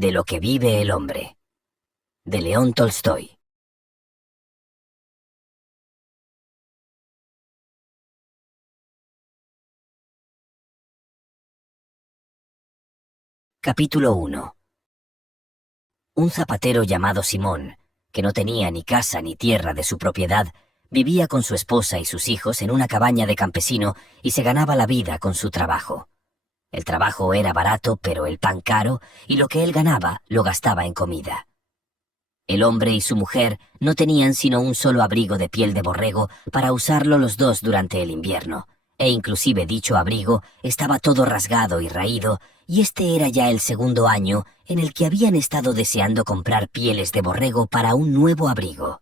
De lo que vive el hombre, de León Tolstoy. Capítulo 1. Un zapatero llamado Simón, que no tenía ni casa ni tierra de su propiedad, vivía con su esposa y sus hijos en una cabaña de campesino y se ganaba la vida con su trabajo. El trabajo era barato, pero el pan caro, y lo que él ganaba lo gastaba en comida. El hombre y su mujer no tenían sino un solo abrigo de piel de borrego para usarlo los dos durante el invierno, e inclusive dicho abrigo estaba todo rasgado y raído, y este era ya el segundo año en el que habían estado deseando comprar pieles de borrego para un nuevo abrigo.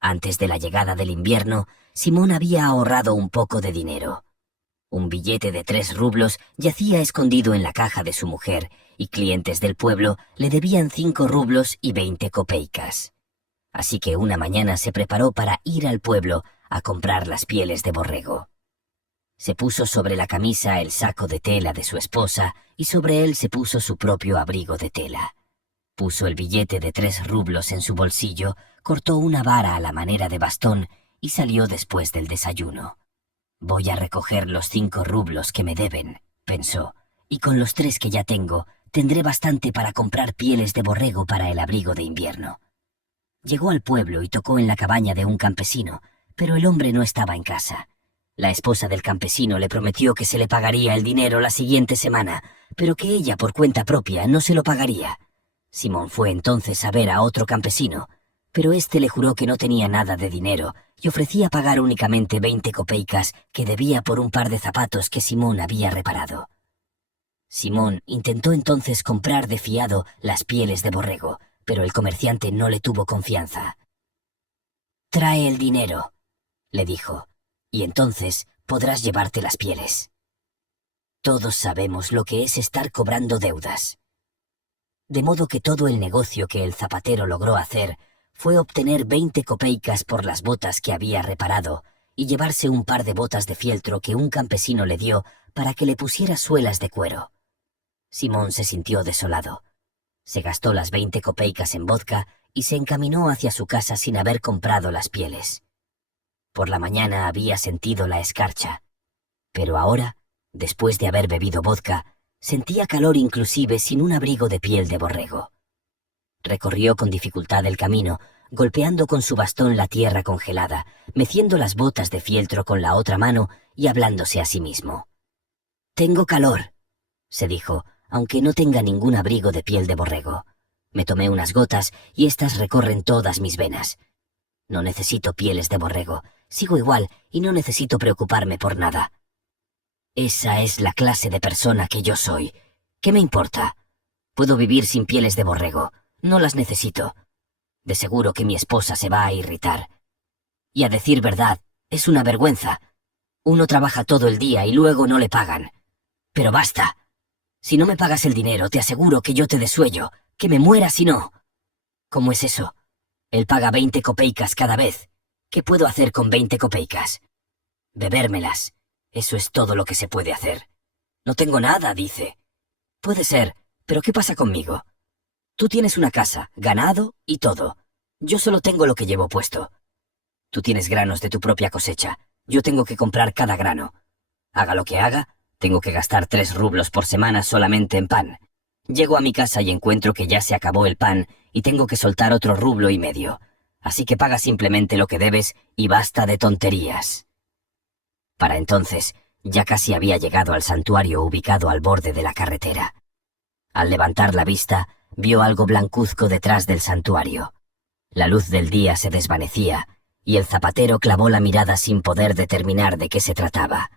Antes de la llegada del invierno, Simón había ahorrado un poco de dinero. Un billete de 3 rublos yacía escondido en la caja de su mujer, y clientes del pueblo le debían 5 rublos y 20 copeicas. Así que una mañana se preparó para ir al pueblo a comprar las pieles de borrego. Se puso sobre la camisa el saco de tela de su esposa y sobre él se puso su propio abrigo de tela. Puso el billete de 3 rublos en su bolsillo, cortó una vara a la manera de bastón y salió después del desayuno. «Voy a recoger los 5 rublos que me deben», pensó, «y con los 3 que ya tengo, tendré bastante para comprar pieles de borrego para el abrigo de invierno». Llegó al pueblo y tocó en la cabaña de un campesino, pero el hombre no estaba en casa. La esposa del campesino le prometió que se le pagaría el dinero la siguiente semana, pero que ella por cuenta propia no se lo pagaría. Simón fue entonces a ver a otro campesino, pero éste le juró que no tenía nada de dinero y ofrecía pagar únicamente 20 copeicas que debía por un par de zapatos que Simón había reparado. Simón intentó entonces comprar de fiado las pieles de borrego, pero el comerciante no le tuvo confianza. «Trae el dinero», le dijo, «y entonces podrás llevarte las pieles». Todos sabemos lo que es estar cobrando deudas. De modo que todo el negocio que el zapatero logró hacer fue obtener 20 copeicas por las botas que había reparado y llevarse un par de botas de fieltro que un campesino le dio para que le pusiera suelas de cuero. Simón se sintió desolado. Se gastó las 20 copeicas en vodka y se encaminó hacia su casa sin haber comprado las pieles. Por la mañana había sentido la escarcha, pero ahora, después de haber bebido vodka, sentía calor inclusive sin un abrigo de piel de borrego. Recorrió con dificultad el camino, golpeando con su bastón la tierra congelada, meciendo las botas de fieltro con la otra mano y hablándose a sí mismo. «Tengo calor», se dijo, «aunque no tenga ningún abrigo de piel de borrego. Me tomé unas gotas y éstas recorren todas mis venas. No necesito pieles de borrego, sigo igual y no necesito preocuparme por nada. Esa es la clase de persona que yo soy. ¿Qué me importa? Puedo vivir sin pieles de borrego. No las necesito. De seguro que mi esposa se va a irritar. Y a decir verdad, es una vergüenza. Uno trabaja todo el día y luego no le pagan. Pero basta. Si no me pagas el dinero, te aseguro que yo te desuello, que me muera si no». «¿Cómo es eso? Él paga 20 copeicas cada vez. ¿Qué puedo hacer con 20 copeicas? Bebérmelas. Eso es todo lo que se puede hacer. No tengo nada», dice. «Puede ser, pero ¿qué pasa conmigo? Tú tienes una casa, ganado y todo. Yo solo tengo lo que llevo puesto. Tú tienes granos de tu propia cosecha. Yo tengo que comprar cada grano. Haga lo que haga, tengo que gastar 3 rublos por semana solamente en pan. Llego a mi casa y encuentro que ya se acabó el pan y tengo que soltar otro rublo y medio. Así que paga simplemente lo que debes y basta de tonterías». Para entonces, ya casi había llegado al santuario ubicado al borde de la carretera. Al levantar la vista, vio algo blancuzco detrás del santuario. La luz del día se desvanecía, y el zapatero clavó la mirada sin poder determinar de qué se trataba.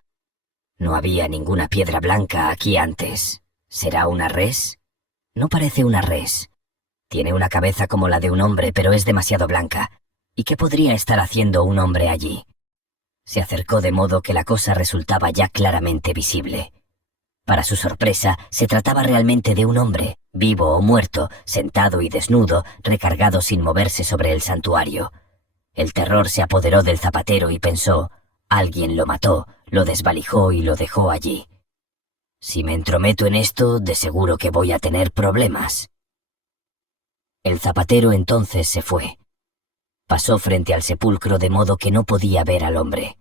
No había ninguna piedra blanca aquí antes. ¿Será una res? No parece una res. Tiene una cabeza como la de un hombre, pero es demasiado blanca. ¿Y qué podría estar haciendo un hombre allí? Se acercó de modo que la cosa resultaba ya claramente visible. Para su sorpresa, se trataba realmente de un hombre, vivo o muerto, sentado y desnudo, recargado sin moverse sobre el santuario. El terror se apoderó del zapatero y pensó, alguien lo mató, lo desvalijó y lo dejó allí. Si me entrometo en esto, de seguro que voy a tener problemas. El zapatero entonces se fue. Pasó frente al sepulcro de modo que no podía ver al hombre.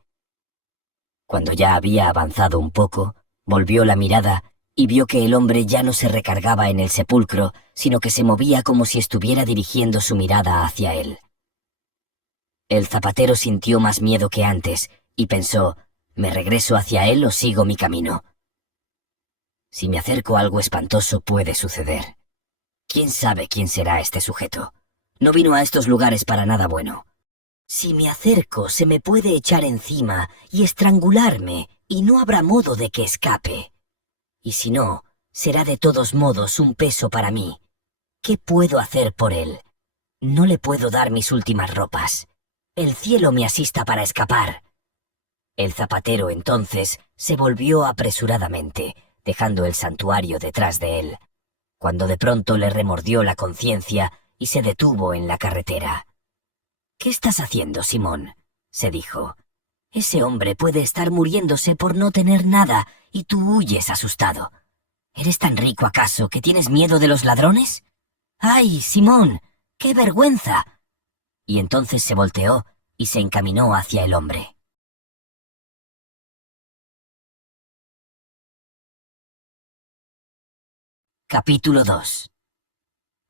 Cuando ya había avanzado un poco, volvió la mirada y vio que el hombre ya no se recargaba en el sepulcro, sino que se movía como si estuviera dirigiendo su mirada hacia él. El zapatero sintió más miedo que antes y pensó, ¿me regreso hacia él o sigo mi camino? Si me acerco, algo espantoso puede suceder. ¿Quién sabe quién será este sujeto? No vino a estos lugares para nada bueno. Si me acerco, se me puede echar encima y estrangularme, y no habrá modo de que escape. Y si no, será de todos modos un peso para mí. ¿Qué puedo hacer por él? No le puedo dar mis últimas ropas. El cielo me asista para escapar. El zapatero entonces se volvió apresuradamente, dejando el santuario detrás de él, cuando de pronto le remordió la conciencia y se detuvo en la carretera. «¿Qué estás haciendo, Simón?», se dijo. «Ese hombre puede estar muriéndose por no tener nada y tú huyes asustado. ¿Eres tan rico acaso que tienes miedo de los ladrones? ¡Ay, Simón! ¡Qué vergüenza!». Y entonces se volteó y se encaminó hacia el hombre. Capítulo 2.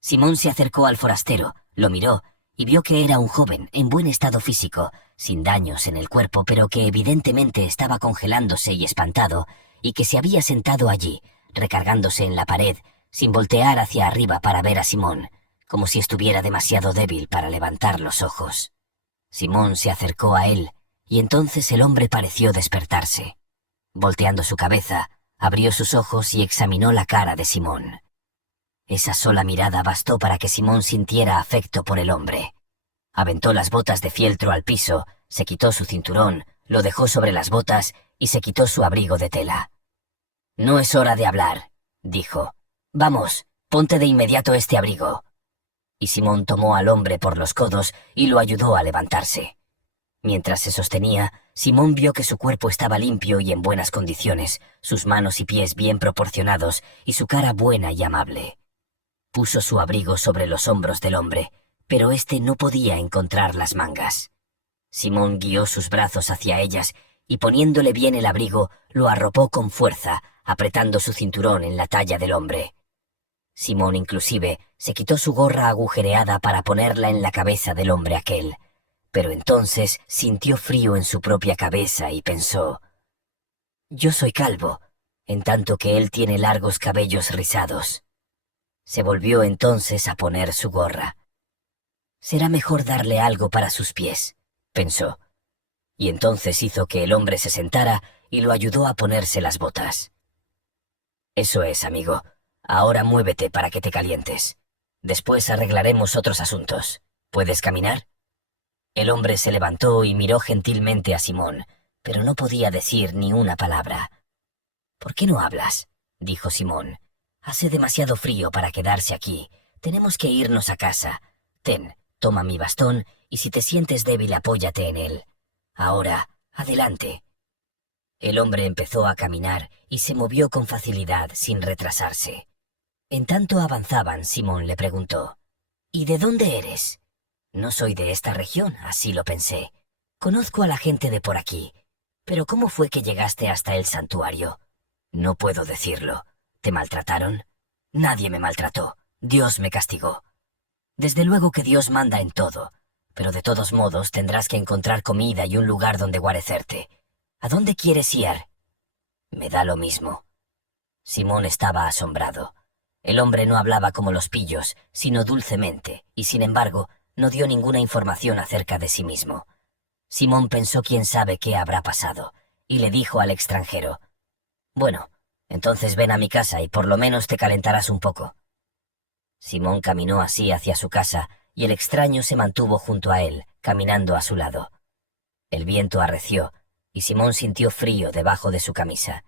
Simón se acercó al forastero, lo miró y vio que era un joven en buen estado físico, sin daños en el cuerpo, pero que evidentemente estaba congelándose y espantado, y que se había sentado allí, recargándose en la pared, sin voltear hacia arriba para ver a Simón, como si estuviera demasiado débil para levantar los ojos. Simón se acercó a él, y entonces el hombre pareció despertarse. Volteando su cabeza, abrió sus ojos y examinó la cara de Simón. Esa sola mirada bastó para que Simón sintiera afecto por el hombre. Aventó las botas de fieltro al piso, se quitó su cinturón, lo dejó sobre las botas y se quitó su abrigo de tela. «No es hora de hablar», dijo. «Vamos, ponte de inmediato este abrigo». Y Simón tomó al hombre por los codos y lo ayudó a levantarse. Mientras se sostenía, Simón vio que su cuerpo estaba limpio y en buenas condiciones, sus manos y pies bien proporcionados y su cara buena y amable. Puso su abrigo sobre los hombros del hombre, pero éste no podía encontrar las mangas. Simón guió sus brazos hacia ellas y poniéndole bien el abrigo, lo arropó con fuerza, apretando su cinturón en la talla del hombre. Simón inclusive se quitó su gorra agujereada para ponerla en la cabeza del hombre aquel, pero entonces sintió frío en su propia cabeza y pensó: «Yo soy calvo, en tanto que él tiene largos cabellos rizados». Se volvió entonces a poner su gorra. «Será mejor darle algo para sus pies», pensó, y entonces hizo que el hombre se sentara y lo ayudó a ponerse las botas. «Eso es, amigo. Ahora muévete para que te calientes. Después arreglaremos otros asuntos. ¿Puedes caminar?». El hombre se levantó y miró gentilmente a Simón, pero no podía decir ni una palabra. «¿Por qué no hablas?», dijo Simón. «Hace demasiado frío para quedarse aquí. Tenemos que irnos a casa. Ten, toma mi bastón y si te sientes débil apóyate en él. Ahora, adelante». El hombre empezó a caminar y se movió con facilidad, sin retrasarse. En tanto avanzaban, Simón le preguntó: «¿Y de dónde eres?». «No soy de esta región, así lo pensé. Conozco a la gente de por aquí. Pero ¿cómo fue que llegaste hasta el santuario?». «No puedo decirlo». «¿Te maltrataron?». «Nadie me maltrató. Dios me castigó». «Desde luego que Dios manda en todo, pero de todos modos tendrás que encontrar comida y un lugar donde guarecerte. ¿A dónde quieres ir?». «Me da lo mismo». Simón estaba asombrado. El hombre no hablaba como los pillos, sino dulcemente, y sin embargo, no dio ninguna información acerca de sí mismo. Simón pensó quién sabe qué habrá pasado, y le dijo al extranjero: «Bueno, entonces ven a mi casa y por lo menos te calentarás un poco». Simón caminó así hacia su casa, y el extraño se mantuvo junto a él, caminando a su lado. El viento arreció, y Simón sintió frío debajo de su camisa.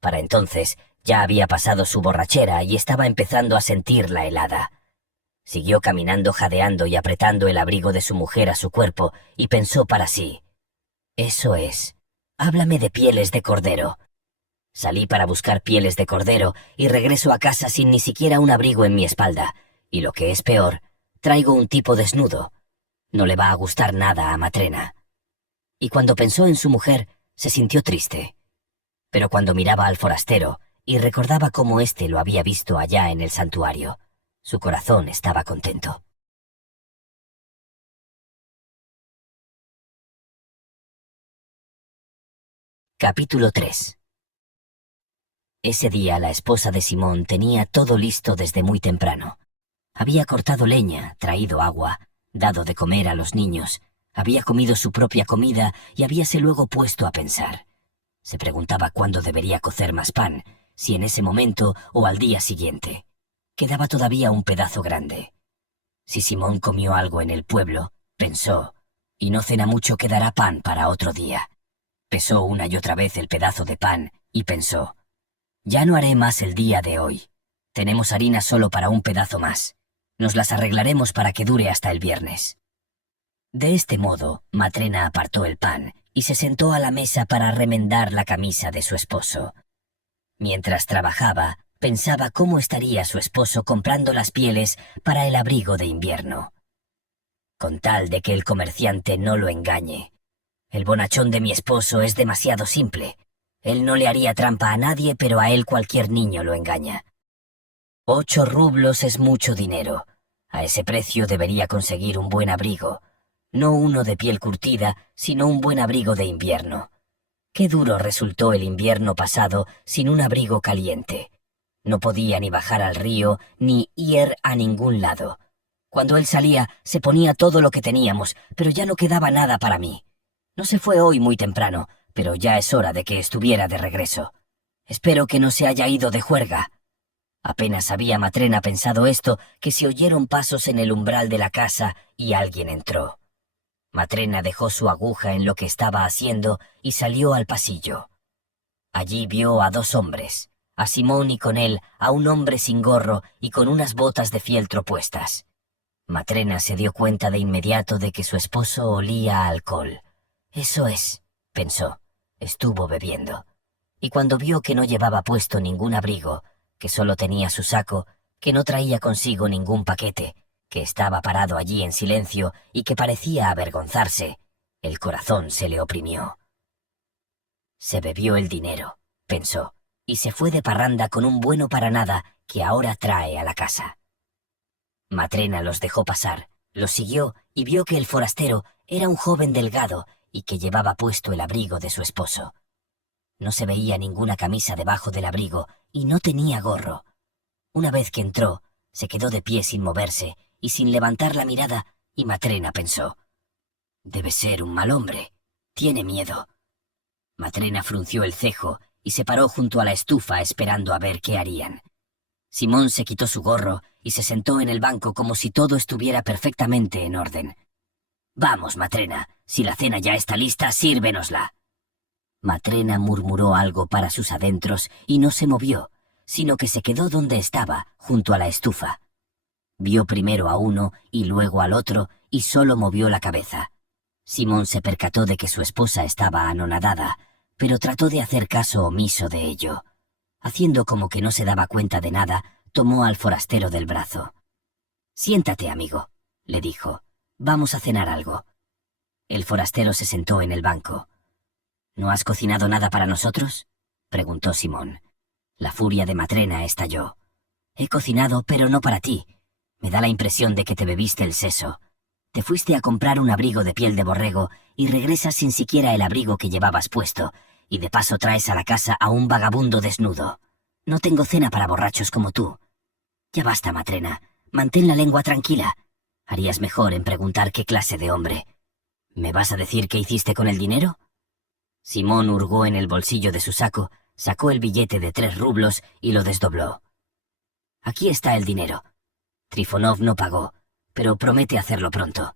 Para entonces ya había pasado su borrachera y estaba empezando a sentir la helada. Siguió caminando jadeando y apretando el abrigo de su mujer a su cuerpo, y pensó para sí: «Eso es. Háblame de pieles de cordero». Salí para buscar pieles de cordero y regreso a casa sin ni siquiera un abrigo en mi espalda. Y lo que es peor, traigo un tipo desnudo. No le va a gustar nada a Matrena. Y cuando pensó en su mujer, se sintió triste. Pero cuando miraba al forastero y recordaba cómo éste lo había visto allá en el santuario, su corazón estaba contento. Capítulo 3. Ese día la esposa de Simón tenía todo listo desde muy temprano. Había cortado leña, traído agua, dado de comer a los niños, había comido su propia comida y habíase luego puesto a pensar. Se preguntaba cuándo debería cocer más pan, si en ese momento o al día siguiente. Quedaba todavía un pedazo grande. Si Simón comió algo en el pueblo, pensó, y no cena mucho quedará pan para otro día. Pesó una y otra vez el pedazo de pan y pensó, ya no haré más el día de hoy. Tenemos harina solo para un pedazo más. Nos las arreglaremos para que dure hasta el viernes. De este modo, Matrena apartó el pan y se sentó a la mesa para remendar la camisa de su esposo. Mientras trabajaba, pensaba cómo estaría su esposo comprando las pieles para el abrigo de invierno. Con tal de que el comerciante no lo engañe. El bonachón de mi esposo es demasiado simple. Él no le haría trampa a nadie, pero a él cualquier niño lo engaña. 8 rublos es mucho dinero. A ese precio debería conseguir un buen abrigo. No uno de piel curtida, sino un buen abrigo de invierno. Qué duro resultó el invierno pasado sin un abrigo caliente. No podía ni bajar al río, ni ir a ningún lado. Cuando él salía, se ponía todo lo que teníamos, pero ya no quedaba nada para mí. No se fue hoy muy temprano, pero ya es hora de que estuviera de regreso. Espero que no se haya ido de juerga. Apenas había Matrena pensado esto, que se oyeron pasos en el umbral de la casa y alguien entró. Matrena dejó su aguja en lo que estaba haciendo y salió al pasillo. Allí vio a 2 hombres, a Simón y con él a un hombre sin gorro y con unas botas de fieltro puestas. Matrena se dio cuenta de inmediato de que su esposo olía a alcohol. Eso es, pensó, estuvo bebiendo. Y cuando vio que no llevaba puesto ningún abrigo, que solo tenía su saco, que no traía consigo ningún paquete, que estaba parado allí en silencio y que parecía avergonzarse, el corazón se le oprimió. Se bebió el dinero, pensó, y se fue de parranda con un bueno para nada que ahora trae a la casa. Matrena los dejó pasar, los siguió y vio que el forastero era un joven delgado y que llevaba puesto el abrigo de su esposo. No se veía ninguna camisa debajo del abrigo y no tenía gorro. Una vez que entró, se quedó de pie sin moverse y sin levantar la mirada, y Matrena pensó, debe ser un mal hombre, tiene miedo. Matrena frunció el cejo y se paró junto a la estufa esperando a ver qué harían. Simón se quitó su gorro y se sentó en el banco como si todo estuviera perfectamente en orden. Vamos, Matrena, si la cena ya está lista, sírvenosla. Matrena murmuró algo para sus adentros y no se movió, sino que se quedó donde estaba, junto a la estufa. Vio primero a uno y luego al otro y solo movió la cabeza. Simón se percató de que su esposa estaba anonadada, pero trató de hacer caso omiso de ello. Haciendo como que no se daba cuenta de nada, tomó al forastero del brazo. «Siéntate, amigo», le dijo. «Vamos a cenar algo». El forastero se sentó en el banco. «¿No has cocinado nada para nosotros?», preguntó Simón. La furia de Matrena estalló. «He cocinado, pero no para ti. Me da la impresión de que te bebiste el seso. Te fuiste a comprar un abrigo de piel de borrego y regresas sin siquiera el abrigo que llevabas puesto, y de paso traes a la casa a un vagabundo desnudo. No tengo cena para borrachos como tú. Ya basta, Matrena. Mantén la lengua tranquila. Harías mejor en preguntar qué clase de hombre. ¿Me vas a decir qué hiciste con el dinero?» Simón hurgó en el bolsillo de su saco, sacó el billete de 3 rublos y lo desdobló. «Aquí está el dinero. Trifonov no pagó, pero promete hacerlo pronto».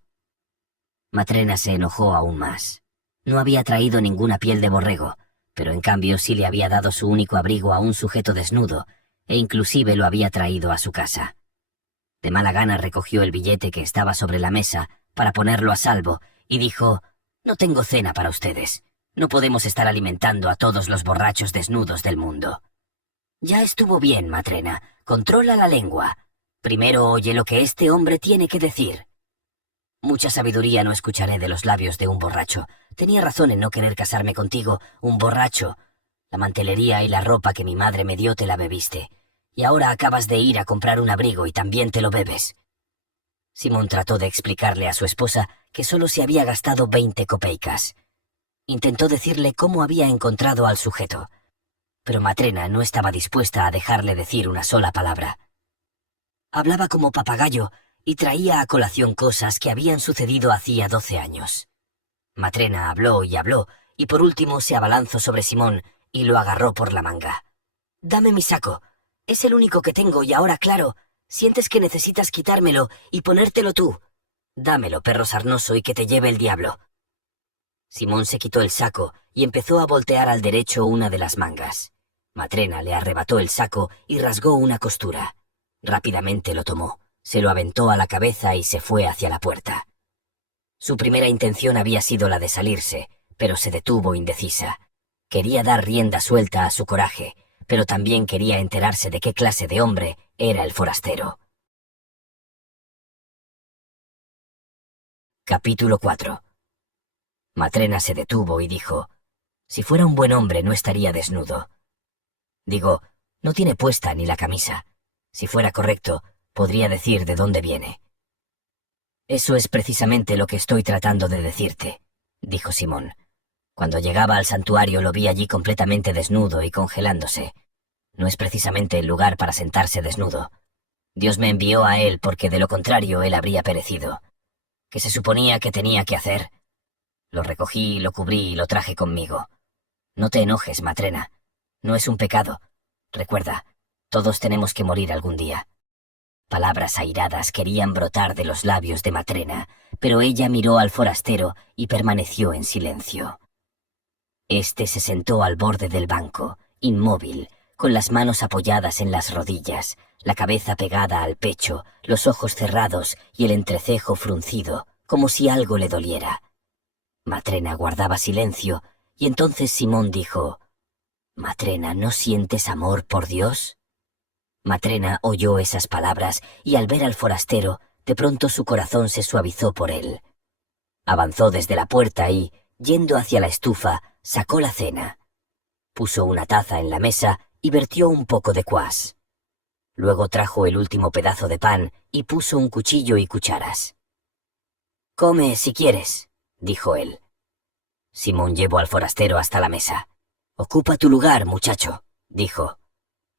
Matrena se enojó aún más. No había traído ninguna piel de borrego, pero en cambio sí le había dado su único abrigo a un sujeto desnudo, e inclusive lo había traído a su casa. De mala gana recogió el billete que estaba sobre la mesa para ponerlo a salvo y dijo: «No tengo cena para ustedes. No podemos estar alimentando a todos los borrachos desnudos del mundo. Ya estuvo bien, Matrena. Controla la lengua. Primero oye lo que este hombre tiene que decir. Mucha sabiduría no escucharé de los labios de un borracho. Tenía razón en no querer casarme contigo, un borracho. La mantelería y la ropa que mi madre me dio te la bebiste. Y ahora acabas de ir a comprar un abrigo y también te lo bebes. Simón trató de explicarle a su esposa que solo se había gastado 20 copeicas. Intentó decirle cómo había encontrado al sujeto, pero Matrena no estaba dispuesta a dejarle decir una sola palabra. Hablaba como papagayo y traía a colación cosas que habían sucedido hacía 12 años. Matrena habló y por último se abalanzó sobre Simón y lo agarró por la manga. «Dame mi saco. Es el único que tengo y ahora, claro, sientes que necesitas quitármelo y ponértelo tú. Dámelo, perro sarnoso, y que te lleve el diablo». Simón se quitó el saco y empezó a voltear al derecho una de las mangas. Matrena le arrebató el saco y rasgó una costura. Rápidamente lo tomó, se lo aventó a la cabeza y se fue hacia la puerta. Su primera intención había sido la de salirse, pero se detuvo indecisa. Quería dar rienda suelta a su coraje, pero también quería enterarse de qué clase de hombre era el forastero. Capítulo 4. Matrena se detuvo y dijo: «Si fuera un buen hombre no estaría desnudo. Digo, no tiene puesta ni la camisa. Si fuera correcto, podría decir de dónde viene». «Eso es precisamente lo que estoy tratando de decirte», dijo Simón. «Cuando llegaba al santuario lo vi allí completamente desnudo y congelándose. No es precisamente el lugar para sentarse desnudo. Dios me envió a él porque de lo contrario él habría perecido. ¿Qué se suponía que tenía que hacer? Lo recogí, lo cubrí y lo traje conmigo. No te enojes, Matrena. No es un pecado. Recuerda, todos tenemos que morir algún día». Palabras airadas querían brotar de los labios de Matrena, pero ella miró al forastero y permaneció en silencio. Este se sentó al borde del banco, inmóvil, con las manos apoyadas en las rodillas, la cabeza pegada al pecho, los ojos cerrados y el entrecejo fruncido, como si algo le doliera. Matrena guardaba silencio, y entonces Simón dijo: «Matrena, ¿no sientes amor por Dios?». Matrena oyó esas palabras y al ver al forastero, de pronto su corazón se suavizó por él. Avanzó desde la puerta y, yendo hacia la estufa, sacó la cena. Puso una taza en la mesa y vertió un poco de cuas. Luego trajo el último pedazo de pan y puso un cuchillo y cucharas. «Come si quieres», dijo él. Simón llevó al forastero hasta la mesa. «Ocupa tu lugar, muchacho», dijo.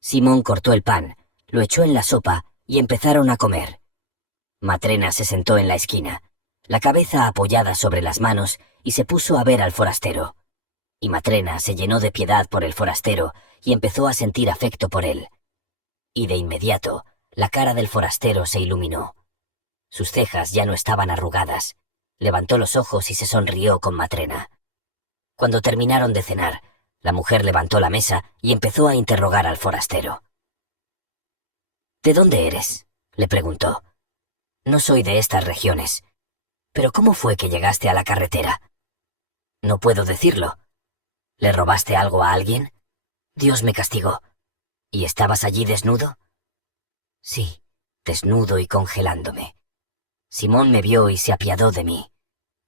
Simón cortó el pan, lo echó en la sopa y empezaron a comer. Matrena se sentó en la esquina, la cabeza apoyada sobre las manos, y se puso a ver al forastero. Y Matrena se llenó de piedad por el forastero y empezó a sentir afecto por él. Y de inmediato, la cara del forastero se iluminó. Sus cejas ya no estaban arrugadas. Levantó los ojos y se sonrió con Matrena. Cuando terminaron de cenar, la mujer levantó la mesa y empezó a interrogar al forastero. «¿De dónde eres?», le preguntó. «No soy de estas regiones. ¿Pero cómo fue que llegaste a la carretera?». «No puedo decirlo». «¿Le robaste algo a alguien?». «Dios me castigó». «¿Y estabas allí desnudo?». «Sí, desnudo y congelándome. Simón me vio y se apiadó de mí.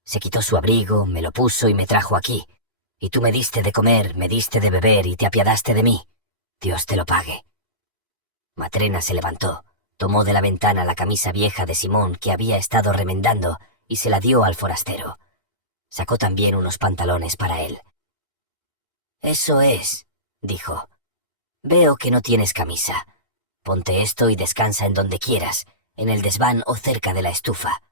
Se quitó su abrigo, me lo puso y me trajo aquí. Y tú me diste de comer, me diste de beber y te apiadaste de mí. Dios te lo pague». Matrena se levantó, tomó de la ventana la camisa vieja de Simón que había estado remendando y se la dio al forastero. Sacó también unos pantalones para él. «Eso es», dijo. «Veo que no tienes camisa. Ponte esto y descansa en donde quieras, en el desván o cerca de la estufa».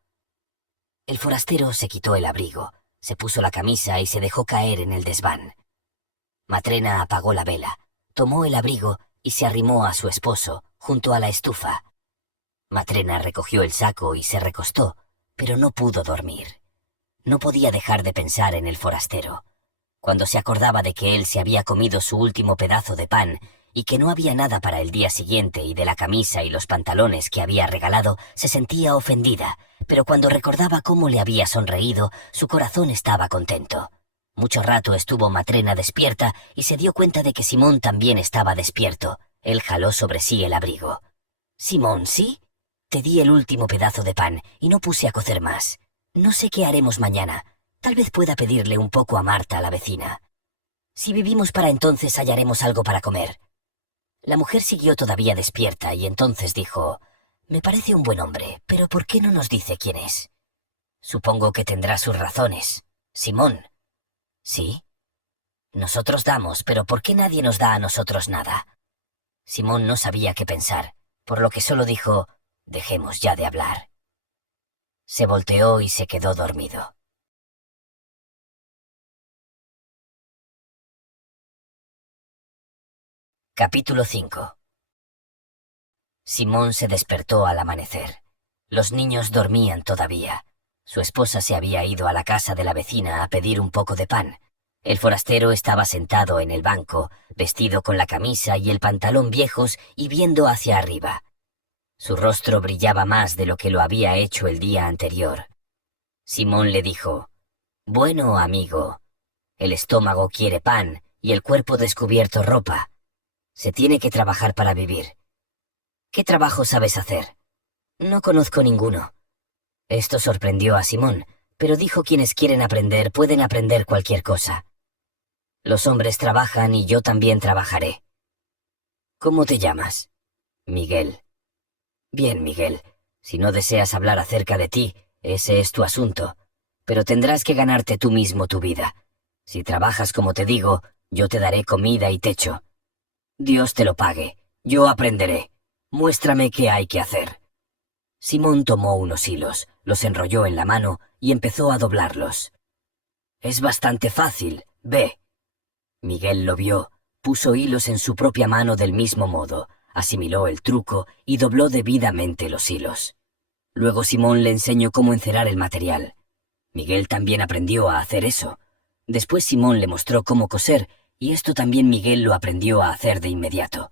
El forastero se quitó el abrigo, se puso la camisa y se dejó caer en el desván. Matrena apagó la vela, tomó el abrigo y se arrimó a su esposo, junto a la estufa. Matrena recogió el saco y se recostó, pero no pudo dormir. No podía dejar de pensar en el forastero. Cuando se acordaba de que él se había comido su último pedazo de pan y que no había nada para el día siguiente y de la camisa y los pantalones que había regalado, se sentía ofendida, pero cuando recordaba cómo le había sonreído, su corazón estaba contento. Mucho rato estuvo Matrena despierta y se dio cuenta de que Simón también estaba despierto. Él jaló sobre sí el abrigo. «Simón, ¿sí? Te di el último pedazo de pan y no puse a cocer más. No sé qué haremos mañana. Tal vez pueda pedirle un poco a Marta, la vecina. Si vivimos para entonces hallaremos algo para comer». La mujer siguió todavía despierta y entonces dijo: «Me parece un buen hombre, pero ¿por qué no nos dice quién es? Supongo que tendrá sus razones. Simón». «¿Sí? Nosotros damos, pero ¿por qué nadie nos da a nosotros nada?» Simón no sabía qué pensar, por lo que solo dijo: «Dejemos ya de hablar». Se volteó y se quedó dormido. Capítulo 5. Simón se despertó al amanecer. Los niños dormían todavía. Su esposa se había ido a la casa de la vecina a pedir un poco de pan. El forastero estaba sentado en el banco, vestido con la camisa y el pantalón viejos y viendo hacia arriba. Su rostro brillaba más de lo que lo había hecho el día anterior. Simón le dijo: «Bueno, amigo, el estómago quiere pan y el cuerpo descubierto ropa. Se tiene que trabajar para vivir. ¿Qué trabajo sabes hacer?» «No conozco ninguno». Esto sorprendió a Simón, pero dijo: «Quienes quieren aprender pueden aprender cualquier cosa. Los hombres trabajan y yo también trabajaré». «¿Cómo te llamas?» «Miguel». «Bien, Miguel, si no deseas hablar acerca de ti, ese es tu asunto, pero tendrás que ganarte tú mismo tu vida. Si trabajas como te digo, yo te daré comida y techo. Dios te lo pague, yo aprenderé. Muéstrame qué hay que hacer». Simón tomó unos hilos, los enrolló en la mano y empezó a doblarlos. «Es bastante fácil, ve». Miguel lo vio, puso hilos en su propia mano del mismo modo, asimiló el truco y dobló debidamente los hilos. Luego Simón le enseñó cómo encerar el material. Miguel también aprendió a hacer eso. Después Simón le mostró cómo coser, y esto también Miguel lo aprendió a hacer de inmediato.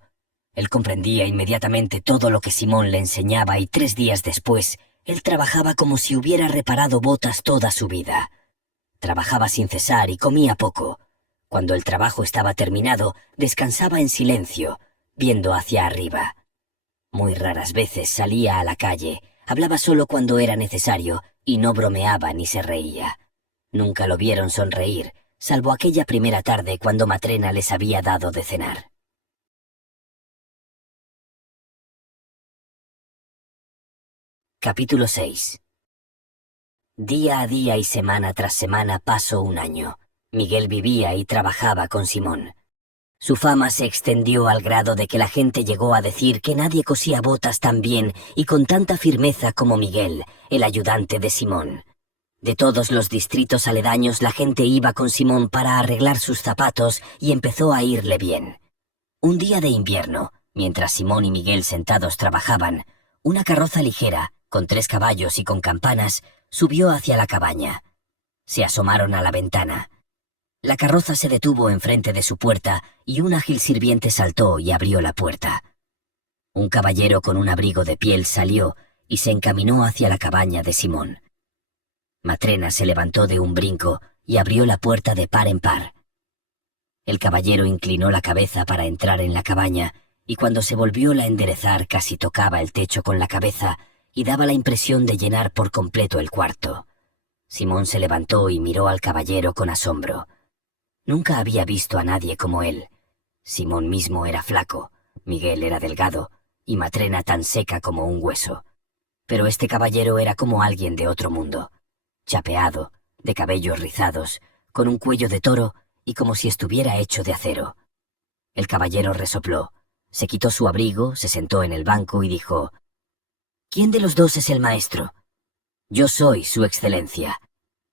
Él comprendía inmediatamente todo lo que Simón le enseñaba y 3 días después, él trabajaba como si hubiera reparado botas toda su vida. Trabajaba sin cesar y comía poco. Cuando el trabajo estaba terminado, descansaba en silencio, viendo hacia arriba. Muy raras veces salía a la calle, hablaba solo cuando era necesario y no bromeaba ni se reía. Nunca lo vieron sonreír, salvo aquella primera tarde cuando Matrena les había dado de cenar. Capítulo 6. Día a día y semana tras semana pasó un año. Miguel vivía y trabajaba con Simón. Su fama se extendió al grado de que la gente llegó a decir que nadie cosía botas tan bien y con tanta firmeza como Miguel, el ayudante de Simón. De todos los distritos aledaños la gente iba con Simón para arreglar sus zapatos y empezó a irle bien. Un día de invierno, mientras Simón y Miguel sentados trabajaban, una carroza ligera, con 3 caballos y con campanas, subió hacia la cabaña. Se asomaron a la ventana. La carroza se detuvo enfrente de su puerta y un ágil sirviente saltó y abrió la puerta. Un caballero con un abrigo de piel salió y se encaminó hacia la cabaña de Simón. Matrena se levantó de un brinco y abrió la puerta de par en par. El caballero inclinó la cabeza para entrar en la cabaña y cuando se volvió a enderezar casi tocaba el techo con la cabeza y daba la impresión de llenar por completo el cuarto. Simón se levantó y miró al caballero con asombro. Nunca había visto a nadie como él. Simón mismo era flaco, Miguel era delgado y Matrena tan seca como un hueso. Pero este caballero era como alguien de otro mundo, chapeado, de cabellos rizados, con un cuello de toro y como si estuviera hecho de acero. El caballero resopló, se quitó su abrigo, se sentó en el banco y dijo: «¿Quién de los dos es el maestro?» «Yo soy, su excelencia»,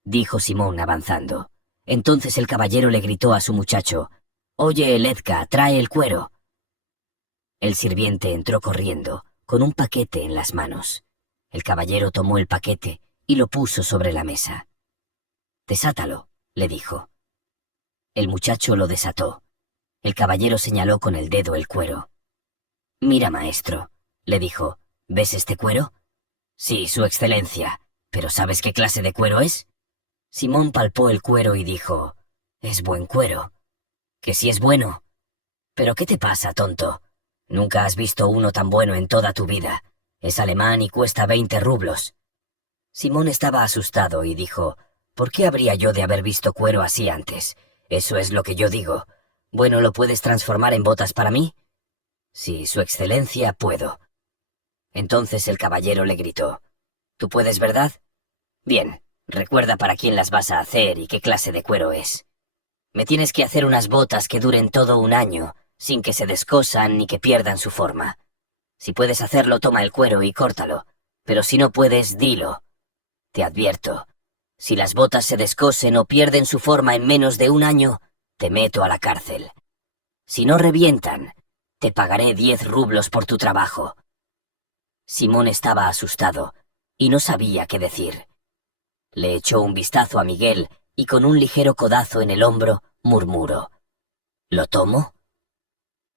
dijo Simón avanzando. Entonces el caballero le gritó a su muchacho: «Oye, Eledka, trae el cuero». El sirviente entró corriendo, con un paquete en las manos. El caballero tomó el paquete y lo puso sobre la mesa. «Desátalo», le dijo. El muchacho lo desató. El caballero señaló con el dedo el cuero. «Mira, maestro», le dijo, «¿ves este cuero?» «Sí, su excelencia. ¿Pero sabes qué clase de cuero es?» Simón palpó el cuero y dijo: Es buen cuero. Que si es bueno. ¿Pero qué te pasa, tonto? Nunca has visto uno tan bueno en toda tu vida. Es alemán y cuesta 20 rublos. Simón estaba asustado y dijo: ¿Por qué habría yo de haber visto cuero así antes? Eso es lo que yo digo. Bueno, ¿lo puedes transformar en botas para mí? Sí, su excelencia, puedo. Entonces el caballero le gritó: ¿Tú puedes, verdad? Bien, recuerda para quién las vas a hacer y qué clase de cuero es. Me tienes que hacer unas botas que duren todo un año, sin que se descosan ni que pierdan su forma. Si puedes hacerlo, toma el cuero y córtalo, pero si no puedes, dilo. Te advierto, si las botas se descosen o pierden su forma en menos de un año, te meto a la cárcel. Si no revientan, te pagaré 10 rublos por tu trabajo. Simón estaba asustado y no sabía qué decir. Le echó un vistazo a Miguel y con un ligero codazo en el hombro murmuró: ¿Lo tomo?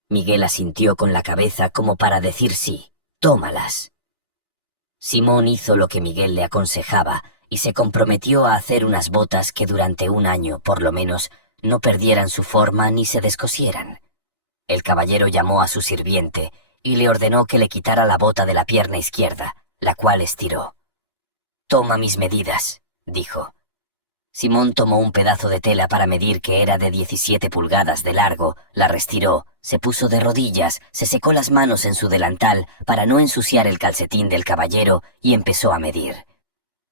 Miguel asintió con la cabeza como para decir sí, tómalas. Simón hizo lo que Miguel le aconsejaba y se comprometió a hacer unas botas que durante un año, por lo menos, no perdieran su forma ni se descosieran. El caballero llamó a su sirviente y le ordenó que le quitara la bota de la pierna izquierda, la cual estiró. «Toma mis medidas», dijo. Simón tomó un pedazo de tela para medir, que era de 17 pulgadas de largo, la restiró, se puso de rodillas, se secó las manos en su delantal para no ensuciar el calcetín del caballero y empezó a medir.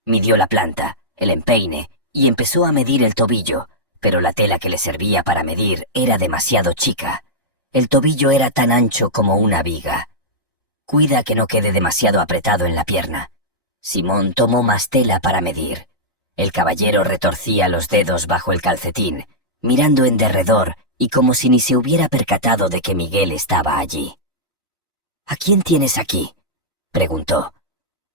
Midió la planta, el empeine, y empezó a medir el tobillo, pero la tela que le servía para medir era demasiado chica. El tobillo era tan ancho como una viga. «Cuida que no quede demasiado apretado en la pierna». Simón tomó más tela para medir. El caballero retorcía los dedos bajo el calcetín, mirando en derredor y como si ni se hubiera percatado de que Miguel estaba allí. «¿A quién tienes aquí?», preguntó.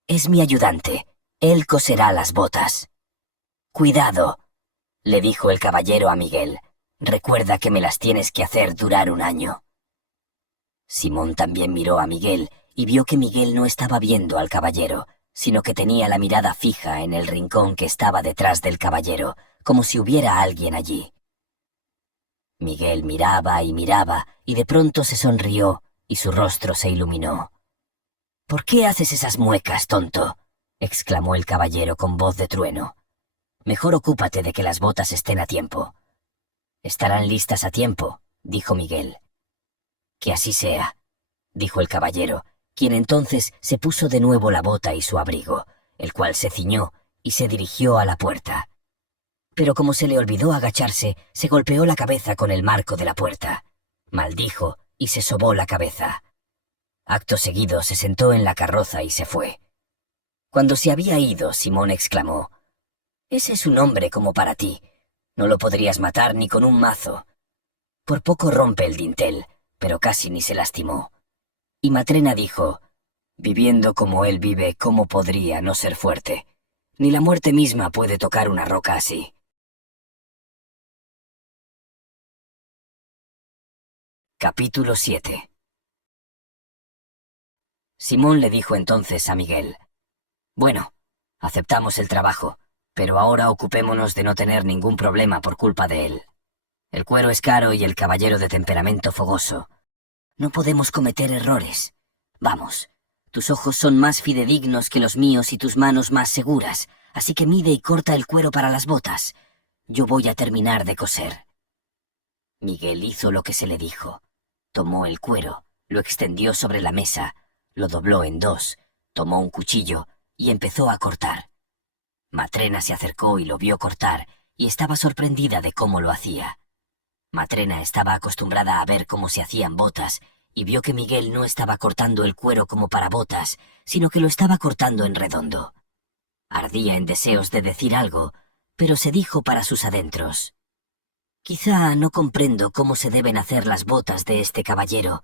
«Es mi ayudante. Él coserá las botas». «Cuidado», le dijo el caballero a Miguel. «Recuerda que me las tienes que hacer durar un año». Simón también miró a Miguel y vio que Miguel no estaba viendo al caballero, sino que tenía la mirada fija en el rincón que estaba detrás del caballero, como si hubiera alguien allí. Miguel miraba y de pronto se sonrió y su rostro se iluminó. «¿Por qué haces esas muecas, tonto?», exclamó el caballero con voz de trueno. «Mejor ocúpate de que las botas estén a tiempo». «Estarán listas a tiempo», dijo Miguel. «Que así sea», dijo el caballero, quien entonces se puso de nuevo la bota y su abrigo, el cual se ciñó y se dirigió a la puerta. Pero como se le olvidó agacharse, se golpeó la cabeza con el marco de la puerta. Maldijo y se sobó la cabeza. Acto seguido se sentó en la carroza y se fue. Cuando se había ido, Simón exclamó: «Ese es un hombre como para ti. No lo podrías matar ni con un mazo». Por poco rompe el dintel, pero casi ni se lastimó. Y Matrena dijo: «Viviendo como él vive, ¿cómo podría no ser fuerte? Ni la muerte misma puede tocar una roca así». Capítulo 7. Simón le dijo entonces a Miguel: «Bueno, aceptamos el trabajo, pero ahora ocupémonos de no tener ningún problema por culpa de él. El cuero es caro y el caballero de temperamento fogoso. No podemos cometer errores. Vamos, tus ojos son más fidedignos que los míos y tus manos más seguras, así que mide y corta el cuero para las botas. Yo voy a terminar de coser». Miguel hizo lo que se le dijo. Tomó el cuero, lo extendió sobre la mesa, lo dobló en dos, tomó un cuchillo y empezó a cortar. Matrena se acercó y lo vio cortar, y estaba sorprendida de cómo lo hacía. Matrena estaba acostumbrada a ver cómo se hacían botas, y vio que Miguel no estaba cortando el cuero como para botas, sino que lo estaba cortando en redondo. Ardía en deseos de decir algo, pero se dijo para sus adentros: «Quizá no comprendo cómo se deben hacer las botas de este caballero.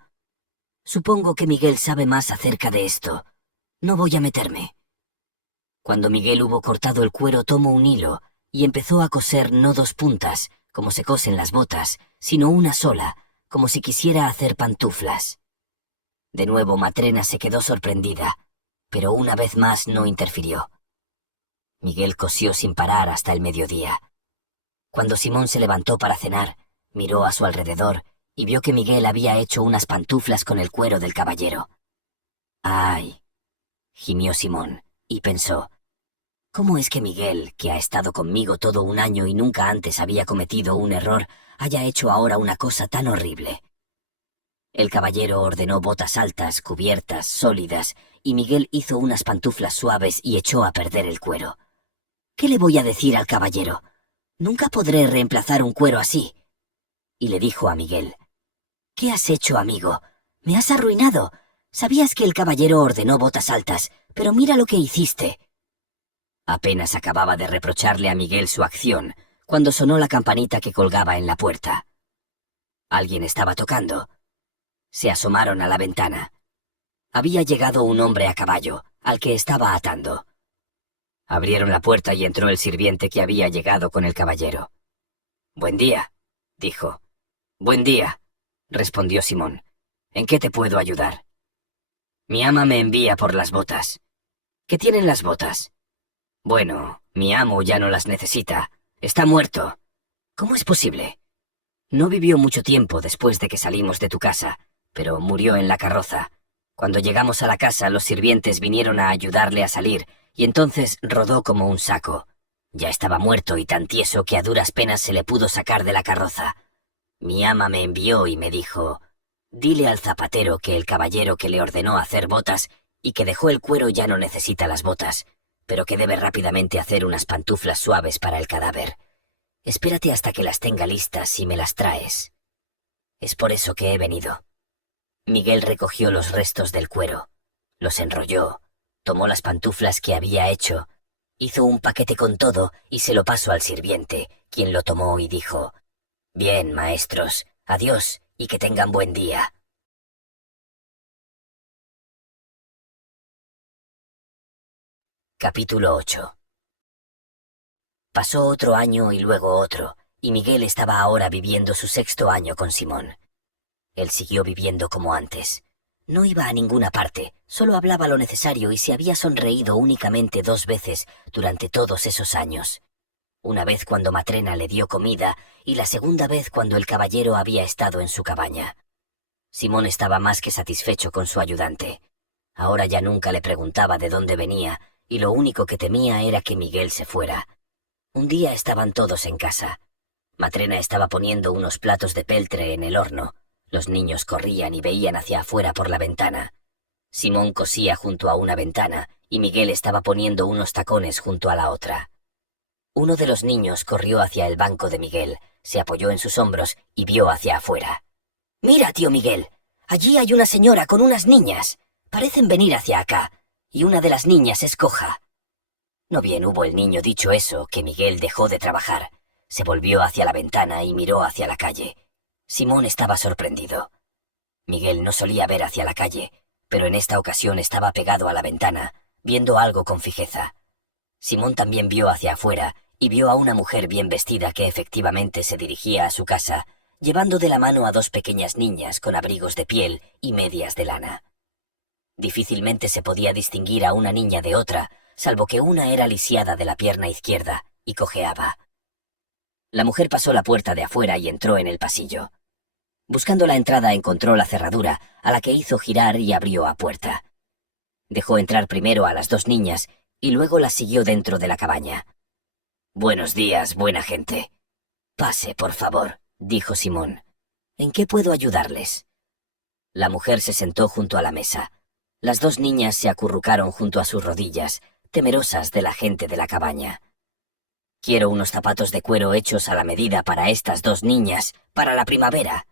Supongo que Miguel sabe más acerca de esto. No voy a meterme». Cuando Miguel hubo cortado el cuero, tomó un hilo y empezó a coser no 2 puntas, como se cosen las botas, sino una sola, como si quisiera hacer pantuflas. De nuevo Matrena se quedó sorprendida, pero una vez más no interfirió. Miguel cosió sin parar hasta el mediodía. Cuando Simón se levantó para cenar, miró a su alrededor y vio que Miguel había hecho unas pantuflas con el cuero del caballero. «¡Ay!», gimió Simón, y pensó: «¿Cómo es que Miguel, que ha estado conmigo todo un año y nunca antes había cometido un error, haya hecho ahora una cosa tan horrible?». El caballero ordenó botas altas, cubiertas, sólidas, y Miguel hizo unas pantuflas suaves y echó a perder el cuero. «¿Qué le voy a decir al caballero? Nunca podré reemplazar un cuero así». Y le dijo a Miguel: «¿Qué has hecho, amigo? Me has arruinado. Sabías que el caballero ordenó botas altas, pero mira lo que hiciste». Apenas acababa de reprocharle a Miguel su acción, cuando sonó la campanita que colgaba en la puerta. Alguien estaba tocando. Se asomaron a la ventana. Había llegado un hombre a caballo, al que estaba atando. Abrieron la puerta y entró el sirviente que había llegado con el caballero. «Buen día», dijo. «Buen día», respondió Simón. «¿En qué te puedo ayudar?» «Mi ama me envía por las botas». «¿Qué tienen las botas?» «Bueno, mi amo ya no las necesita. Está muerto». «¿Cómo es posible?» «No vivió mucho tiempo después de que salimos de tu casa, pero murió en la carroza. Cuando llegamos a la casa, los sirvientes vinieron a ayudarle a salir, y entonces rodó como un saco. Ya estaba muerto y tan tieso que a duras penas se le pudo sacar de la carroza. Mi ama me envió y me dijo: «Dile al zapatero que el caballero que le ordenó hacer botas y que dejó el cuero ya no necesita las botas, pero que debe rápidamente hacer unas pantuflas suaves para el cadáver. Espérate hasta que las tenga listas y me las traes. Es por eso que he venido». Miguel recogió los restos del cuero, los enrolló, tomó las pantuflas que había hecho, hizo un paquete con todo y se lo pasó al sirviente, quien lo tomó y dijo: «Bien, maestros, adiós y que tengan buen día». Capítulo 8. Pasó otro año y luego otro, y Miguel estaba ahora viviendo su 6º año con Simón. Él siguió viviendo como antes. No iba a ninguna parte, solo hablaba lo necesario y se había sonreído únicamente 2 veces durante todos esos años. Una vez cuando Matrena le dio comida y la segunda vez cuando el caballero había estado en su cabaña. Simón estaba más que satisfecho con su ayudante. Ahora ya nunca le preguntaba de dónde venía y lo único que temía era que Miguel se fuera. Un día estaban todos en casa. Matrena estaba poniendo unos platos de peltre en el horno. Los niños corrían y veían hacia afuera por la ventana. Simón cosía junto a una ventana y Miguel estaba poniendo unos tacones junto a la otra. Uno de los niños corrió hacia el banco de Miguel, se apoyó en sus hombros y vio hacia afuera. «Mira, tío Miguel, allí hay una señora con unas niñas. Parecen venir hacia acá, y una de las niñas es coja». No bien hubo el niño dicho eso, que Miguel dejó de trabajar. Se volvió hacia la ventana y miró hacia la calle. Simón estaba sorprendido. Miguel no solía ver hacia la calle, pero en esta ocasión estaba pegado a la ventana, viendo algo con fijeza. Simón también vio hacia afuera y vio a una mujer bien vestida que efectivamente se dirigía a su casa, llevando de la mano a 2 pequeñas niñas con abrigos de piel y medias de lana. Difícilmente se podía distinguir a una niña de otra, salvo que una era lisiada de la pierna izquierda y cojeaba. La mujer pasó la puerta de afuera y entró en el pasillo. Buscando la entrada encontró la cerradura, a la que hizo girar y abrió a puerta. Dejó entrar primero a las 2 niñas y luego las siguió dentro de la cabaña. «Buenos días, buena gente». «Pase, por favor», dijo Simón. «¿En qué puedo ayudarles?» La mujer se sentó junto a la mesa. Las 2 niñas se acurrucaron junto a sus rodillas, temerosas de la gente de la cabaña. «Quiero unos zapatos de cuero hechos a la medida para estas 2 niñas, para la primavera».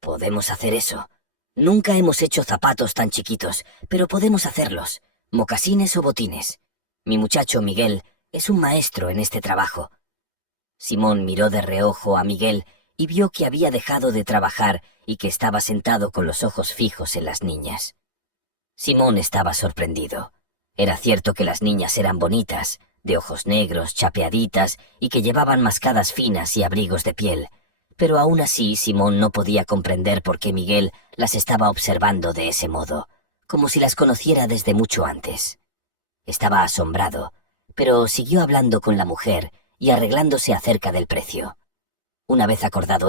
«Podemos hacer eso. Nunca hemos hecho zapatos tan chiquitos, pero podemos hacerlos, mocasines o botines. Mi muchacho Miguel es un maestro en este trabajo». Simón miró de reojo a Miguel y vio que había dejado de trabajar y que estaba sentado con los ojos fijos en las niñas. Simón estaba sorprendido. Era cierto que las niñas eran bonitas, de ojos negros, chapeaditas y que llevaban mascadas finas y abrigos de piel, pero aún así Simón no podía comprender por qué Miguel las estaba observando de ese modo, como si las conociera desde mucho antes. Estaba asombrado, pero siguió hablando con la mujer y arreglándose acerca del precio. Una vez acordado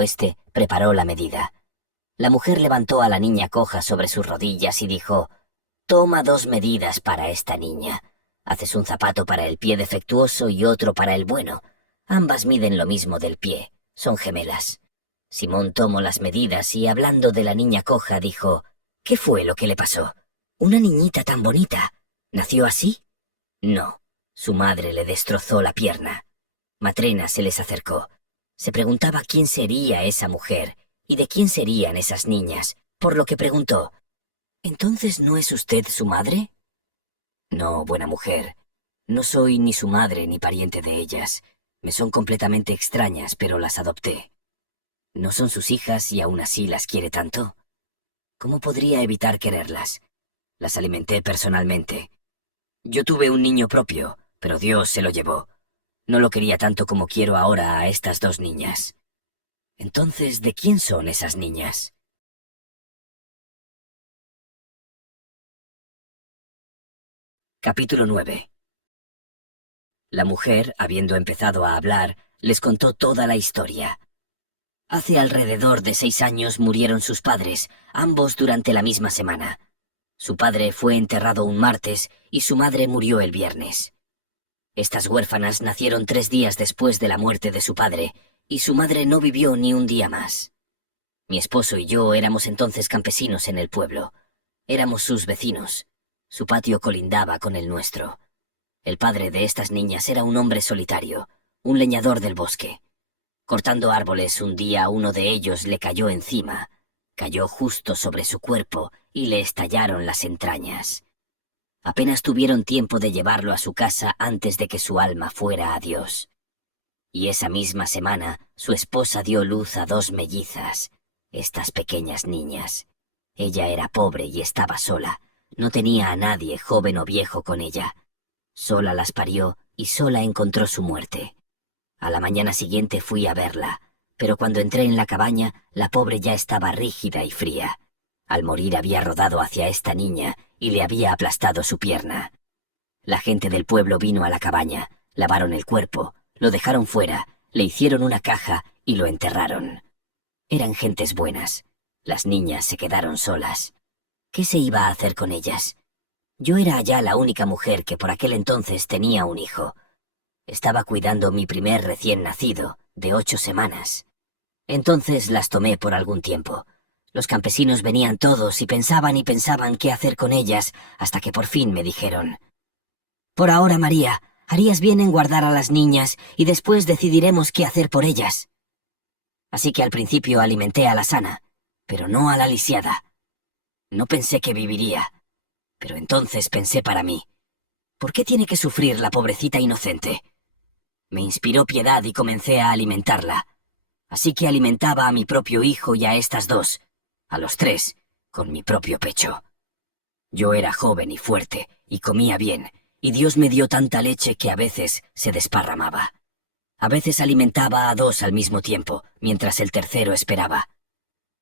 preparó la medida. La mujer levantó a la niña coja sobre sus rodillas y dijo: «Toma 2 medidas para esta niña. Haces un zapato para el pie defectuoso y otro para el bueno. Ambas miden lo mismo del pie, son gemelas». Simón tomó las medidas y, hablando de la niña coja, dijo: «¿Qué fue lo que le pasó? Una niñita tan bonita. ¿Nació así?» «No, su madre le destrozó la pierna». Matrena se les acercó. Se preguntaba quién sería esa mujer y de quién serían esas niñas, por lo que preguntó: «¿Entonces no es usted su madre?» «No, buena mujer. No soy ni su madre ni pariente de ellas. Me son completamente extrañas, pero las adopté». «¿No son sus hijas y aún así las quiere tanto?» «¿Cómo podría evitar quererlas? Las alimenté personalmente. Yo tuve un niño propio, pero Dios se lo llevó. No lo quería tanto como quiero ahora a estas 2 niñas». «Entonces, ¿de quién son esas niñas?» Capítulo 9. La mujer, habiendo empezado a hablar, les contó toda la historia. Hace alrededor de 6 años murieron sus padres, ambos durante la misma semana. Su padre fue enterrado un martes y su madre murió el viernes. Estas huérfanas nacieron 3 días después de la muerte de su padre, y su madre no vivió ni un día más. Mi esposo y yo éramos entonces campesinos en el pueblo. Éramos sus vecinos. Su patio colindaba con el nuestro. El padre de estas niñas era un hombre solitario, un leñador del bosque. Cortando árboles, un día uno de ellos le cayó encima. Cayó justo sobre su cuerpo y le estallaron las entrañas. Apenas tuvieron tiempo de llevarlo a su casa antes de que su alma fuera a Dios. Y esa misma semana, su esposa dio luz a 2 mellizas, estas pequeñas niñas. Ella era pobre y estaba sola. No tenía a nadie, joven o viejo, con ella. Sola las parió y sola encontró su muerte. A la mañana siguiente fui a verla, pero cuando entré en la cabaña, la pobre ya estaba rígida y fría. Al morir había rodado hacia esta niña y le había aplastado su pierna. La gente del pueblo vino a la cabaña, lavaron el cuerpo, lo dejaron fuera, le hicieron una caja y lo enterraron. Eran gentes buenas. Las niñas se quedaron solas. ¿Qué se iba a hacer con ellas? Yo era ya la única mujer que por aquel entonces tenía un hijo. Estaba cuidando mi primer recién nacido, de 8 semanas. Entonces las tomé por algún tiempo. Los campesinos venían todos y pensaban qué hacer con ellas, hasta que por fin me dijeron: «Por ahora, María, harías bien en guardar a las niñas y después decidiremos qué hacer por ellas». Así que al principio alimenté a la sana, pero no a la lisiada. No pensé que viviría, pero entonces pensé para mí: ¿por qué tiene que sufrir la pobrecita inocente? Me inspiró piedad y comencé a alimentarla. Así que alimentaba a mi propio hijo y a estas 2, a los 3, con mi propio pecho. Yo era joven y fuerte, y comía bien, y Dios me dio tanta leche que a veces se desparramaba. A veces alimentaba a 2 al mismo tiempo, mientras el tercero esperaba.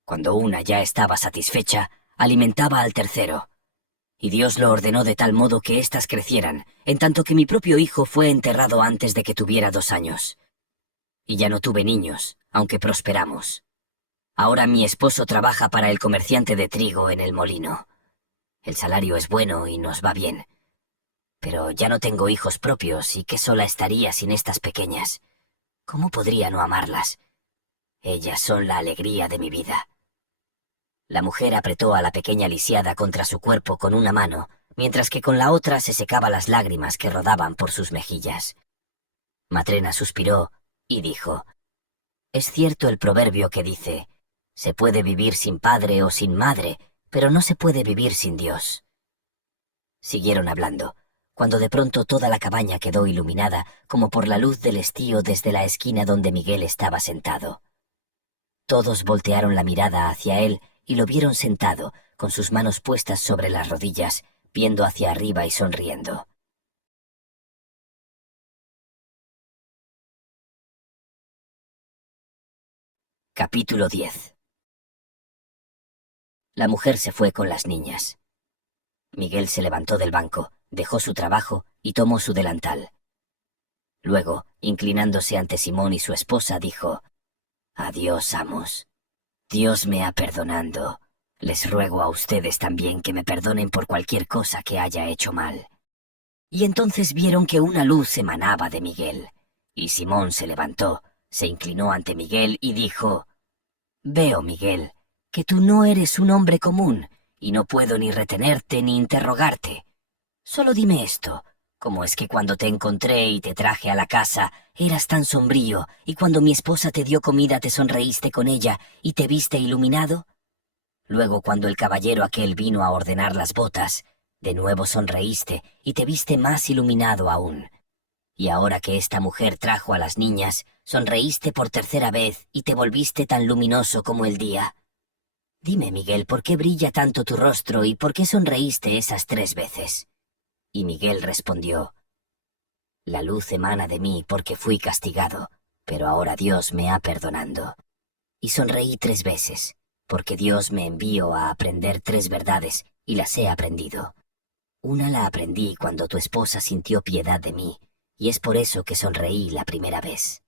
Cuando una ya estaba satisfecha, alimentaba al tercero. Y Dios lo ordenó de tal modo que éstas crecieran, en tanto que mi propio hijo fue enterrado antes de que tuviera 2 años. Y ya no tuve niños, aunque prosperamos. Ahora mi esposo trabaja para el comerciante de trigo en el molino. El salario es bueno y nos va bien. Pero ya no tengo hijos propios y qué sola estaría sin estas pequeñas. ¿Cómo podría no amarlas? Ellas son la alegría de mi vida. La mujer apretó a la pequeña lisiada contra su cuerpo con una mano, mientras que con la otra se secaba las lágrimas que rodaban por sus mejillas. Matrena suspiró y dijo: «Es cierto el proverbio que dice: se puede vivir sin padre o sin madre, pero no se puede vivir sin Dios». Siguieron hablando, cuando de pronto toda la cabaña quedó iluminada como por la luz del estío desde la esquina donde Miguel estaba sentado. Todos voltearon la mirada hacia él y lo vieron sentado, con sus manos puestas sobre las rodillas, viendo hacia arriba y sonriendo. Capítulo 10. La mujer se fue con las niñas. Miguel se levantó del banco, dejó su trabajo y tomó su delantal. Luego, inclinándose ante Simón y su esposa, dijo: «Adiós, amos. Dios me ha perdonado. Les ruego a ustedes también que me perdonen por cualquier cosa que haya hecho mal». Y entonces vieron que una luz emanaba de Miguel. Y Simón se levantó, se inclinó ante Miguel y dijo: «Veo, Miguel, que tú no eres un hombre común, y no puedo ni retenerte ni interrogarte. Solo dime esto: ¿cómo es que cuando te encontré y te traje a la casa eras tan sombrío, y cuando mi esposa te dio comida te sonreíste con ella y te viste iluminado? Luego, cuando el caballero aquel vino a ordenar las botas, de nuevo sonreíste y te viste más iluminado aún. Y ahora que esta mujer trajo a las niñas, sonreíste por tercera vez y te volviste tan luminoso como el día. Dime, Miguel, ¿por qué brilla tanto tu rostro y por qué sonreíste esas 3 veces?» Y Miguel respondió: «La luz emana de mí porque fui castigado, pero ahora Dios me ha perdonado. Y sonreí 3 veces, porque Dios me envió a aprender 3 verdades y las he aprendido. Una la aprendí cuando tu esposa sintió piedad de mí, y es por eso que sonreí la primera vez.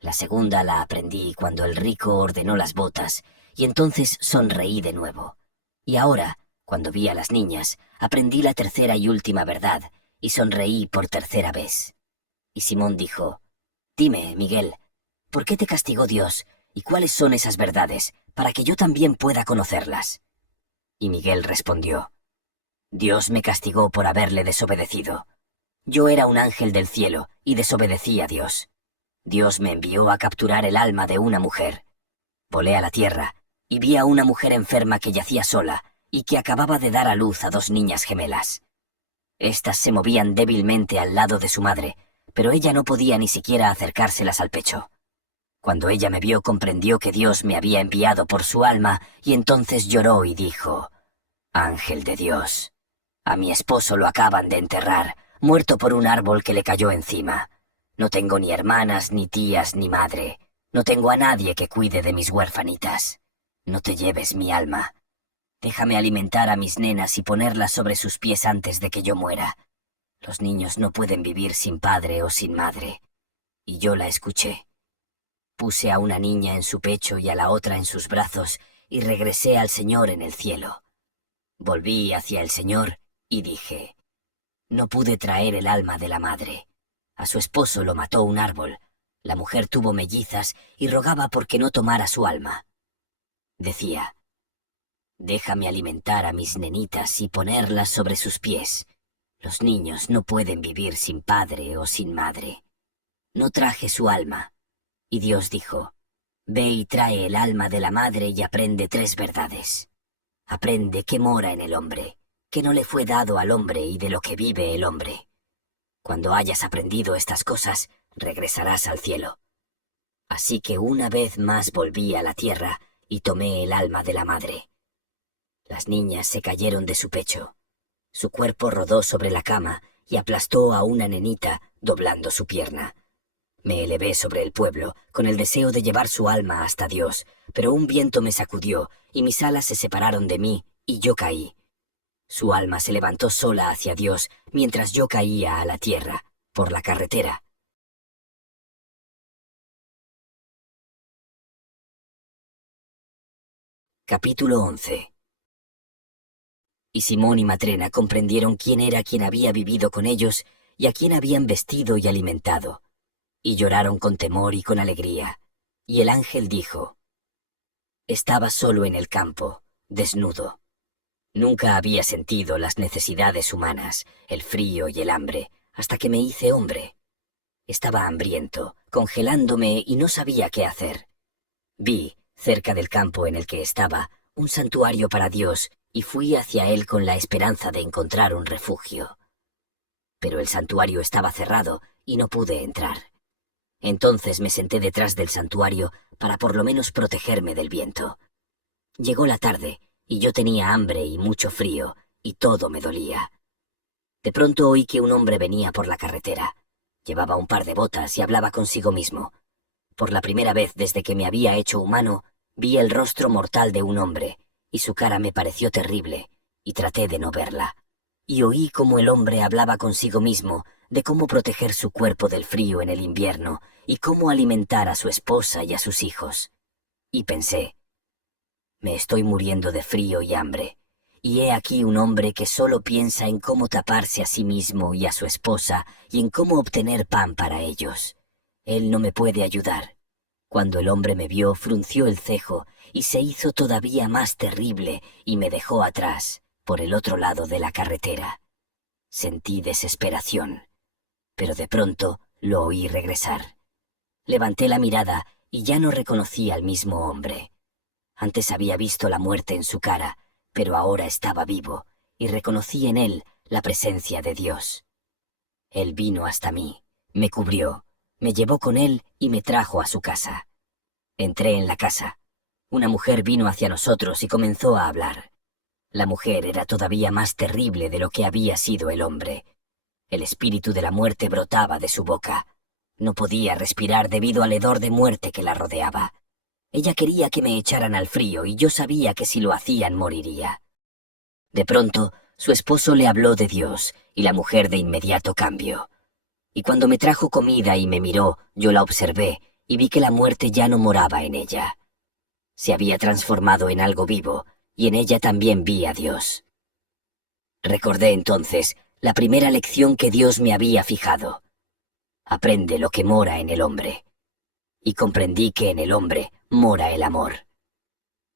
La segunda la aprendí cuando el rico ordenó las botas, y entonces sonreí de nuevo. Y ahora, cuando vi a las niñas, aprendí la tercera y última verdad, y sonreí por tercera vez». Y Simón dijo: «Dime, Miguel, ¿por qué te castigó Dios, y cuáles son esas verdades, para que yo también pueda conocerlas?» Y Miguel respondió: «Dios me castigó por haberle desobedecido. Yo era un ángel del cielo y desobedecí a Dios. Dios me envió a capturar el alma de una mujer. Volé a la tierra y vi a una mujer enferma que yacía sola y que acababa de dar a luz a 2 niñas gemelas. Estas se movían débilmente al lado de su madre, pero ella no podía ni siquiera acercárselas al pecho. Cuando ella me vio, comprendió que Dios me había enviado por su alma y entonces lloró y dijo: «Ángel de Dios, a mi esposo lo acaban de enterrar, muerto por un árbol que le cayó encima. No tengo ni hermanas, ni tías, ni madre. No tengo a nadie que cuide de mis huérfanitas. No te lleves mi alma. Déjame alimentar a mis nenas y ponerlas sobre sus pies antes de que yo muera. Los niños no pueden vivir sin padre o sin madre». Y yo la escuché. Puse a una niña en su pecho y a la otra en sus brazos, y regresé al Señor en el cielo. Volví hacia el Señor y dije: «No pude traer el alma de la madre. A su esposo lo mató un árbol. La mujer tuvo mellizas y rogaba porque no tomara su alma. Decía: déjame alimentar a mis nenitas y ponerlas sobre sus pies. Los niños no pueden vivir sin padre o sin madre. No traje su alma». Y Dios dijo: «Ve y trae el alma de la madre y aprende 3 verdades. Aprende qué mora en el hombre, que no le fue dado al hombre y de lo que vive el hombre. Cuando hayas aprendido estas cosas, regresarás al cielo». Así que una vez más volví a la tierra y tomé el alma de la madre. Las niñas se cayeron de su pecho. Su cuerpo rodó sobre la cama y aplastó a una nenita, doblando su pierna. Me elevé sobre el pueblo, con el deseo de llevar su alma hasta Dios, pero un viento me sacudió y mis alas se separaron de mí y yo caí. Su alma se levantó sola hacia Dios mientras yo caía a la tierra, por la carretera. Capítulo 11. Y Simón y Matrena comprendieron quién era quien había vivido con ellos y a quién habían vestido y alimentado, y lloraron con temor y con alegría. Y el ángel dijo: «Estaba solo en el campo, desnudo. Nunca había sentido las necesidades humanas, el frío y el hambre, hasta que me hice hombre. Estaba hambriento, congelándome y no sabía qué hacer. Vi, cerca del campo en el que estaba, un santuario para Dios y fui hacia él con la esperanza de encontrar un refugio. Pero el santuario estaba cerrado y no pude entrar. Entonces me senté detrás del santuario para por lo menos protegerme del viento. Llegó la tarde y yo tenía hambre y mucho frío y todo me dolía. De pronto oí que un hombre venía por la carretera. Llevaba un par de botas y hablaba consigo mismo. Por la primera vez desde que me había hecho humano, vi el rostro mortal de un hombre, y su cara me pareció terrible, y traté de no verla. Y oí cómo el hombre hablaba consigo mismo, de cómo proteger su cuerpo del frío en el invierno y cómo alimentar a su esposa y a sus hijos. Y pensé, me estoy muriendo de frío y hambre, y he aquí un hombre que solo piensa en cómo taparse a sí mismo y a su esposa y en cómo obtener pan para ellos. Él no me puede ayudar. Cuando el hombre me vio, frunció el cejo y se hizo todavía más terrible y me dejó atrás, por el otro lado de la carretera. Sentí desesperación, pero de pronto lo oí regresar. Levanté la mirada y ya no reconocí al mismo hombre. Antes había visto la muerte en su cara, pero ahora estaba vivo, y reconocí en él la presencia de Dios. Él vino hasta mí, me cubrió, me llevó con él y me trajo a su casa. Entré en la casa. Una mujer vino hacia nosotros y comenzó a hablar. La mujer era todavía más terrible de lo que había sido el hombre. El espíritu de la muerte brotaba de su boca. No podía respirar debido al hedor de muerte que la rodeaba. Ella quería que me echaran al frío y yo sabía que si lo hacían moriría. De pronto, su esposo le habló de Dios y la mujer de inmediato cambió. Y cuando me trajo comida y me miró, yo la observé y vi que la muerte ya no moraba en ella. Se había transformado en algo vivo y en ella también vi a Dios. Recordé entonces la primera lección que Dios me había fijado. Aprende lo que mora en el hombre. Y comprendí que en el hombre mora el amor.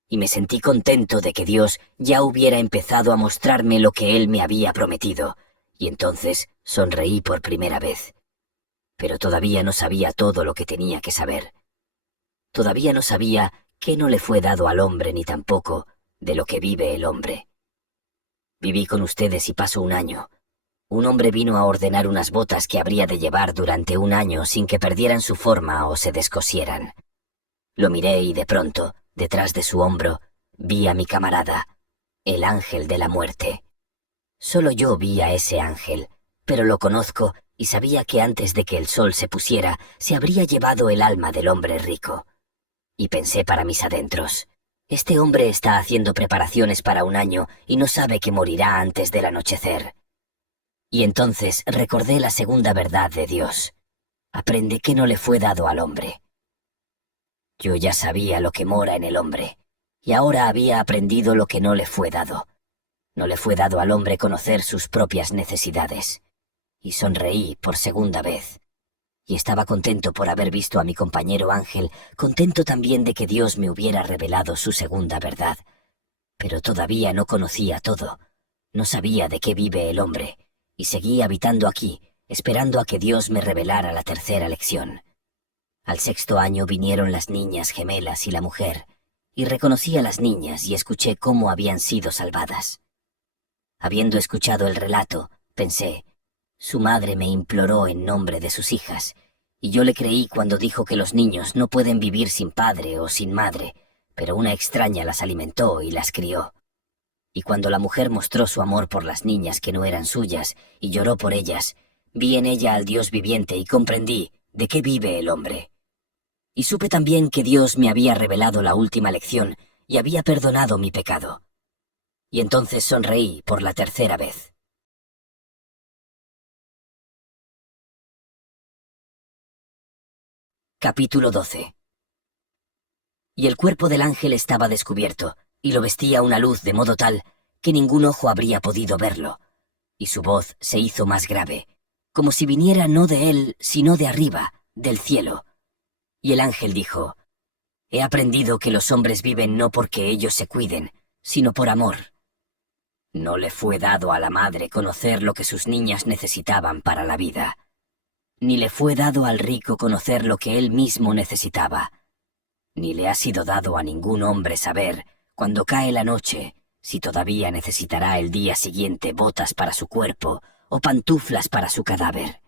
Y me sentí contento de que Dios ya hubiera empezado a mostrarme lo que Él me había prometido, y entonces sonreí por primera vez. Pero todavía no sabía todo lo que tenía que saber. Todavía no sabía qué no le fue dado al hombre ni tampoco de lo que vive el hombre. Viví con ustedes y paso un año. Un hombre vino a ordenar unas botas que habría de llevar durante un año sin que perdieran su forma o se descosieran. Lo miré y de pronto, detrás de su hombro, vi a mi camarada, el ángel de la muerte. Solo yo vi a ese ángel, pero lo conozco y sabía que antes de que el sol se pusiera, se habría llevado el alma del hombre rico. Y pensé para mis adentros, este hombre está haciendo preparaciones para un año y no sabe que morirá antes del anochecer. Y entonces recordé la segunda verdad de Dios. Aprende que no le fue dado al hombre. Yo ya sabía lo que mora en el hombre, y ahora había aprendido lo que no le fue dado. No le fue dado al hombre conocer sus propias necesidades. Y sonreí por segunda vez. Y estaba contento por haber visto a mi compañero Ángel, contento también de que Dios me hubiera revelado su segunda verdad. Pero todavía no conocía todo. No sabía de qué vive el hombre. Y seguí habitando aquí, esperando a que Dios me revelara la tercera lección. Al sexto año vinieron las niñas gemelas y la mujer, y reconocí a las niñas y escuché cómo habían sido salvadas. Habiendo escuchado el relato, pensé, su madre me imploró en nombre de sus hijas, y yo le creí cuando dijo que los niños no pueden vivir sin padre o sin madre, pero una extraña las alimentó y las crió. Y cuando la mujer mostró su amor por las niñas que no eran suyas y lloró por ellas, vi en ella al Dios viviente y comprendí de qué vive el hombre. Y supe también que Dios me había revelado la última lección y había perdonado mi pecado. Y entonces sonreí por la tercera vez. Capítulo 12. Y el cuerpo del ángel estaba descubierto, y lo vestía una luz de modo tal que ningún ojo habría podido verlo, y su voz se hizo más grave, como si viniera no de él, sino de arriba, del cielo. Y el ángel dijo, he aprendido que los hombres viven no porque ellos se cuiden, sino por amor. No le fue dado a la madre conocer lo que sus niñas necesitaban para la vida, ni le fue dado al rico conocer lo que él mismo necesitaba, ni le ha sido dado a ningún hombre saber, cuando cae la noche, si todavía necesitará el día siguiente botas para su cuerpo o pantuflas para su cadáver.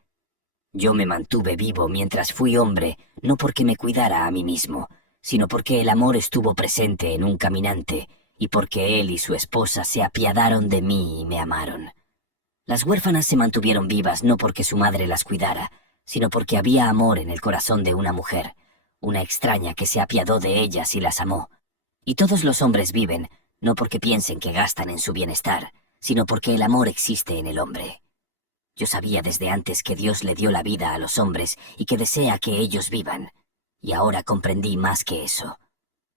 Yo me mantuve vivo mientras fui hombre, no porque me cuidara a mí mismo, sino porque el amor estuvo presente en un caminante, y porque él y su esposa se apiadaron de mí y me amaron. Las huérfanas se mantuvieron vivas no porque su madre las cuidara, sino porque había amor en el corazón de una mujer, una extraña que se apiadó de ellas y las amó. Y todos los hombres viven, no porque piensen que gastan en su bienestar, sino porque el amor existe en el hombre. Yo sabía desde antes que Dios le dio la vida a los hombres y que desea que ellos vivan. Y ahora comprendí más que eso.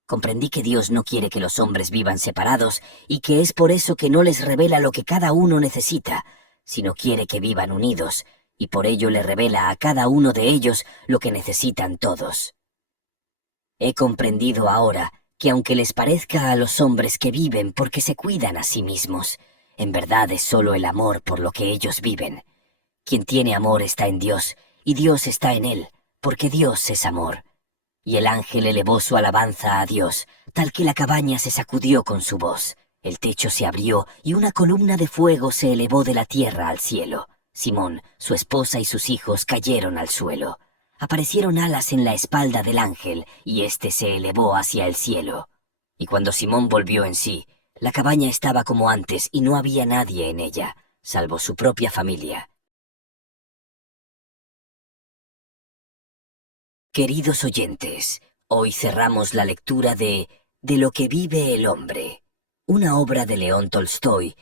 Comprendí que Dios no quiere que los hombres vivan separados y que es por eso que no les revela lo que cada uno necesita, sino quiere que vivan unidos, y por ello le revela a cada uno de ellos lo que necesitan todos. He comprendido ahora que aunque les parezca a los hombres que viven porque se cuidan a sí mismos, en verdad es solo el amor por lo que ellos viven. Quien tiene amor está en Dios, y Dios está en él, porque Dios es amor. Y el ángel elevó su alabanza a Dios, tal que la cabaña se sacudió con su voz. El techo se abrió y una columna de fuego se elevó de la tierra al cielo. Simón, su esposa y sus hijos cayeron al suelo. Aparecieron alas en la espalda del ángel, y éste se elevó hacia el cielo. Y cuando Simón volvió en sí, la cabaña estaba como antes y no había nadie en ella, salvo su propia familia. Queridos oyentes, hoy cerramos la lectura de lo que vive el hombre, una obra de León Tolstoy